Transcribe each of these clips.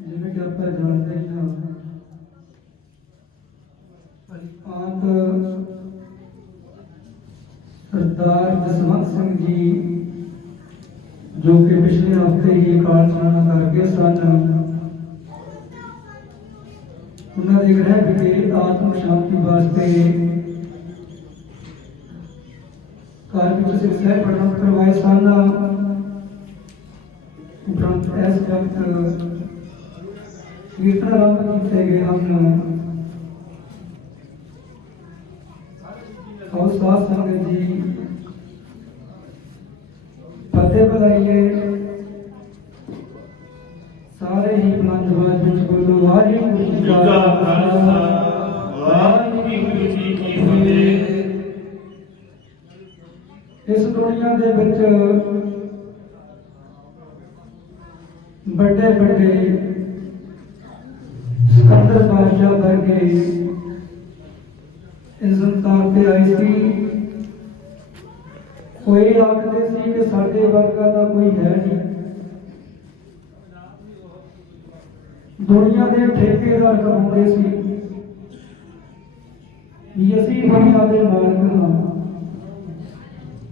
ਜਿਵੇਂ ਕਿ ਆਪਾਂ ਜਾਣਦੇ ਹੀ ਹਾਂ ਅਲੀਪਾਂਤ ਸਰਦਾਰ ਜਸਵੰਤ ਸਿੰਘ ਜੀ ਜੋ ਕਿ ਪਿਛਲੇ ਹਫ਼ਤੇ ਹੀ ਕਾਲ ਚਲਾਣਾ ਕਰ ਗਏ ਸਨ ਉਹਨਾਂ ਦੇ ਗ੍ਰਹਿ ਵਿਖੇ ਆਤਮ ਸ਼ਾਂਤੀ ਵਾਸਤੇ ਘਰ ਵਿੱਚ ਸਿਰਸੈ ਪੜਨ ਕਰਵਾਏ ਸਨ ਉਪਰੰਤ ਇਸ ਵਕਤ ਕੀਰਤਨ ਆਰੰਭ ਕੀਤੇ ਗਏ ਹਨ ਆਓ ਸਾਧ ਸੰਗਤ ਜੀ ਫਤਿਹ ਬੁਲਾਈਏ ਸਾਰੇ ਹੀ ਬੁਲੰਦ ਆਵਾਜ਼ ਵਿੱਚ ਬੋਲੋ ਵਾਹਿਗੁਰੂ ਜੀ ਜੀ ਕਾ ਖਾਲਸਾ ਵਾਹਿਗੁਰੂ ਜੀ ਕੀ ਫਤਿਹ ਇਸ ਦੁਨੀਆ ਦੇ ਵਿੱਚ ਵੱਡੇ ਵੱਡੇ ਸਿਕੰਦਰ ਬਾਦਸ਼ਾਹ ਵਰਗੇ ਇਸ ਸੰਸਾਰ ਤੇ ਆਏ ਸੀ। ਕੋਈ ਆਖਦੇ ਸੀ ਕਿ ਸਾਡੇ ਵਰਗਾ ਤਾਂ ਕੋਈ ਹੈ ਨਹੀਂ। ਦੁਨੀਆ ਦੇ ਠੇਕੇਦਾਰ ਕਹਾਉਂਦੇ ਸੀ। ਵੀ ਅਸੀਂ ਦੁਨੀਆ ਦੇ ਮਾਲਕ ਹਾਂ।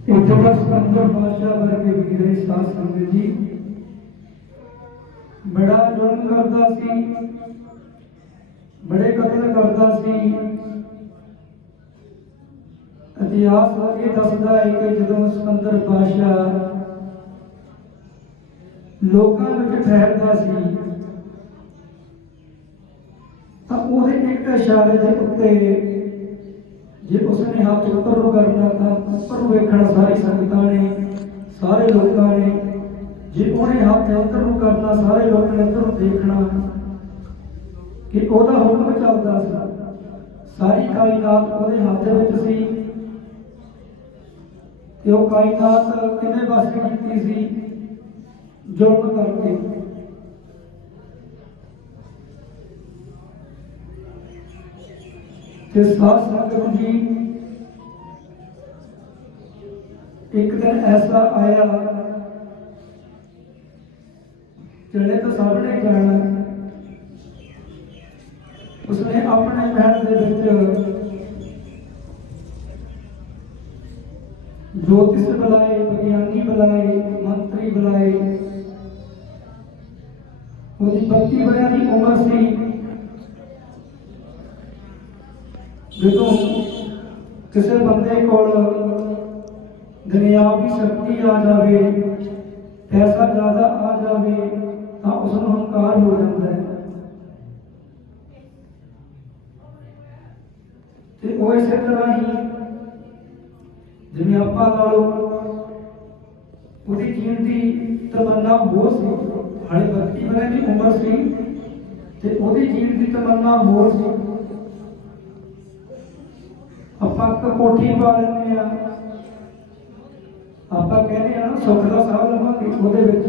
ਇੱਥੇ ਬਸ ਸਿਕੰਦਰ ਬਾਦਸ਼ਾਹ ਵਰਗੇ ਵੀਰੇ ਸਾਧ ਸੰਗਤ ਜੀ। ਬੜਾ ਜ਼ੁਲਮ ਕਰਦਾ ਸੀ। ਬੜੇ ਕਤਲ ਕਰਦਾ ਸੀ। ਇਤਿਹਾਸ ਅੱਗੇ ਦੱਸਦਾ ਹੈ ਕਿ ਜਦੋਂ ਸਿਕੰਦਰ ਬਾਦਸ਼ਾਹ ਲੋਕਾਂ ਵਿੱਚ ਠਹਿਰਦਾ ਸੀ, ਤਾਂ ਉਹਦੇ ਇੱਕ ਇਸ਼ਾਰੇ ਦੇ ਉੱਤੇ ਜੇ ਉਸਨੇ ਹੱਥ ਉੱਪਰ ਨੂੰ ਕਰਨਾ ਤਾਂ ਉੱਪਰ ਨੂੰ ਵੇਖਣਾ ਸਾਰੀ ਸੰਗਤਾਂ ਨੇ, ਸਾਰੇ ਲੋਕਾਂ ਨੇ, ਜੇ ਉਹਨੇ ਹੱਥ ਅੰਦਰ ਨੂੰ ਕਰਨਾ, ਸਾਰੇ ਲੋਕਾਂ ਨੇ ਅੰਦਰ ਨੂੰ ਦੇਖਣਾ। ਕਿ ਉਹਦਾ ਹੁਕਮ ਚੱਲਦਾ ਸੀ। ਸਾਰੀ ਕਾਇਨਾਤ ਉਹਦੇ ਹੱਥ ਵਿੱਚ ਸੀ। ਤੇ ਉਹ ਕਾਇਨਾਤ ਕਿਵੇਂ ਵਸ ਕੀਤੀ ਸੀ? ਜ਼ੁਲਮ ਕਰਕੇ। ਤੇ ਸਾਧ ਸੰਗਤ ਜੀ, ਇੱਕ ਦਿਨ ਐਸਾ ਆਇਆ, ਜਿਹੜੇ ਤਾਂ ਸਾਹਮਣੇ ਨੇ ਜਾਣਾ ਉਸਨੇ ਆਪਣੇ ਮਹਿਲ ਦੇ ਵਿੱਚ ਜੋਤਿਸ਼ ਬੁਲਾਏ, ਵਿਗਿਆਨੀ ਬੁਲਾਏ, ਮੰਤਰੀ ਬੁਲਾਏ। ਉਹਦੀ ਬੱਤੀ ਵਰਿਆਂ ਦੀ ਉਮਰ ਸੀ। ਜਦੋਂ ਕਿਸੇ ਬੰਦੇ ਕੋਲ ਦੁਨਿਆਵੀ ਸ਼ਕਤੀ ਆ ਜਾਵੇ, ਪੈਸਾ ਜ਼ਿਆਦਾ ਆ ਜਾਵੇ, ਤਾਂ ਉਸ ਨੂੰ ਹੰਕਾਰ ਹੋ ਜਾਂਦਾ ਹੈ ਤੇ ਉਹ ਇਸੇ ਤਰ੍ਹਾਂ ਹੀ ਜਿਵੇਂ ਆਪਾਂ ਨਾਲੋਂ ਉਹਦੀ ਜੀਣ ਤਮੰਨਾ ਹੋਰ ਸੀ, ਹਾਲੇ ਬੱਤੀ ਵਰੇ ਦੀ ਉਮਰ ਸੀ, ਤੇ ਉਹਦੀ ਜੀਣ ਤਮੰਨਾ ਹੋਰ ਸੀ। ਆਪਾਂ ਕੋਠੀ ਪਾ ਲੈਂਦੇ ਆ ਆਪਾਂ ਕਹਿੰਦੇ ਆ ਨਾ, ਸੁੱਖ ਦਾ ਸਾਹ ਲਵਾਂਗੇ ਉਹਦੇ ਵਿੱਚ।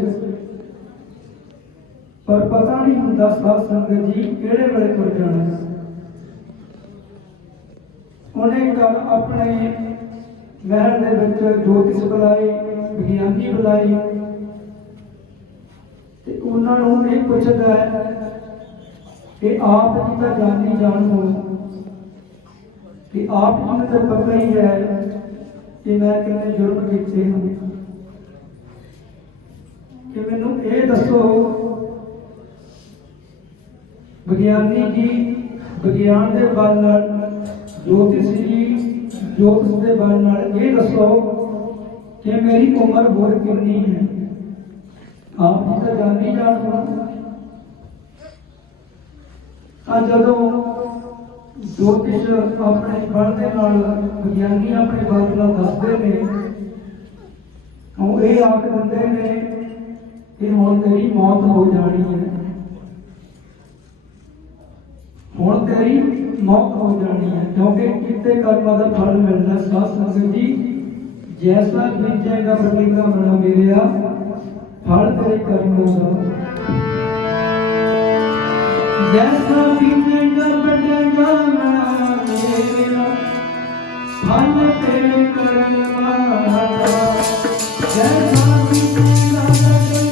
ਪਰ ਪਤਾ ਨਹੀਂ ਹੁੰਦਾ ਸਾਧ ਸੰਗਤ ਜੀ ਕਿਹੜੇ ਵੇਲੇ ਤੁਰ ਜਾਣਾ। ਉਹਨੇ ਘਰ ਆਪਣੇ ਮਹਿਲ ਦੇ ਵਿੱਚ ਜੋਤਿਸ਼ ਬੁਲਾਏ ਵਿਗਿਆਨੀ ਬੁਲਾਏ ਤੇ ਉਹਨਾਂ ਨੂੰ ਇਹ ਪੁੱਛਦਾ ਹੈ ਕਿ ਆਪ ਜੀ ਤਾਂ ਜਾਣੀ ਜਾਣ ਹੋ ਕਿ ਆਪ ਜੀ ਨੂੰ ਤਾਂ ਪਤਾ ਹੀ ਹੈ ਕਿ ਮੈਂ ਕਿੰਨੇ ਜੁਰਮ ਕੀਤੇ ਹਨ। ਕਿ ਮੈਨੂੰ ਇਹ ਦੱਸੋ, ਵਿਗਿਆਨੀ ਜੀ ਵਿਗਿਆਨ ਦੇ ਬਲ ਨਾਲ ਜੋਤਿਸ਼ ਜੀ ਜੋਤਿਸ਼ ਦੇ ਬਲ ਨਾਲ ਇਹ ਦੱਸੋ ਕਿ ਮੇਰੀ ਉਮਰ ਹੋਰ ਕਿੰਨੀ ਹੈ? ਆਪ ਜੀ ਤਾਂ ਜਾਣੀ ਜਾਣ ਹੋ। ਤਾਂ ਜਦੋਂ ਜੋਤਿਸ਼ ਆਪਣੇ ਬਲ ਦੇ ਨਾਲ ਵਿਗਿਆਨੀ ਆਪਣੇ ਬਲ ਨਾਲ ਦੱਸਦੇ ਨੇ, ਉਹ ਇਹ ਆਖ ਦਿੰਦੇ ਨੇ ਕਿ ਹੁਣ ਤੇਰੀ ਮੌਤ ਹੋ ਜਾਣੀ ਹੈ। ਹੁਣ ਤੇਰੀ ਮੌਤ ਹੋ ਜਾਣੀ ਹੈ ਕਿਉਂਕਿ ਕਿਤੇ ਕਰਮਾਂ ਦਾ ਫਲ ਮਿਲਣਾ ਸਾਧ ਸੰਗਤ ਜੀ ਜੈਸਾ ਬੀਜੇਗਾ ਬਟੇਗਾ ਬਣਾ ਮੇਰਿਆ ਫਲ ਤੇਰੇ ਕਰਮਾਂ ਦਾ ਜੈਸਾ ਬੀਜੇਗਾ ਬਟੇਗਾ ਬਣਾ ਮੇਰਿਆ ਫਲ ਤੇਰੇ ਕਰਮਾਂ ਦਾ ਜੈਸਾ ਬੀਜੇਗਾ